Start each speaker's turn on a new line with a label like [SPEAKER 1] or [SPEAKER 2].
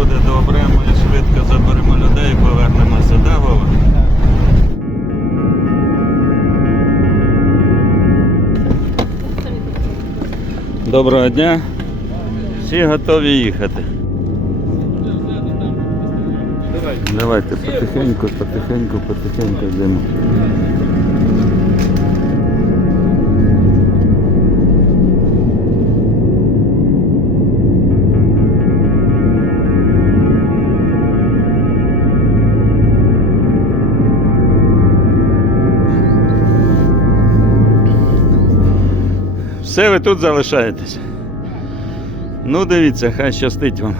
[SPEAKER 1] буде добре, ми швидко заберемо людей і повернемося, да, Вова? Доброго дня. Всі готові їхати. Давайте потихеньку, потихеньку, потихеньку йдемо. Все, ви тут залишаєтесь. Ну, дивіться, хай щастить вам.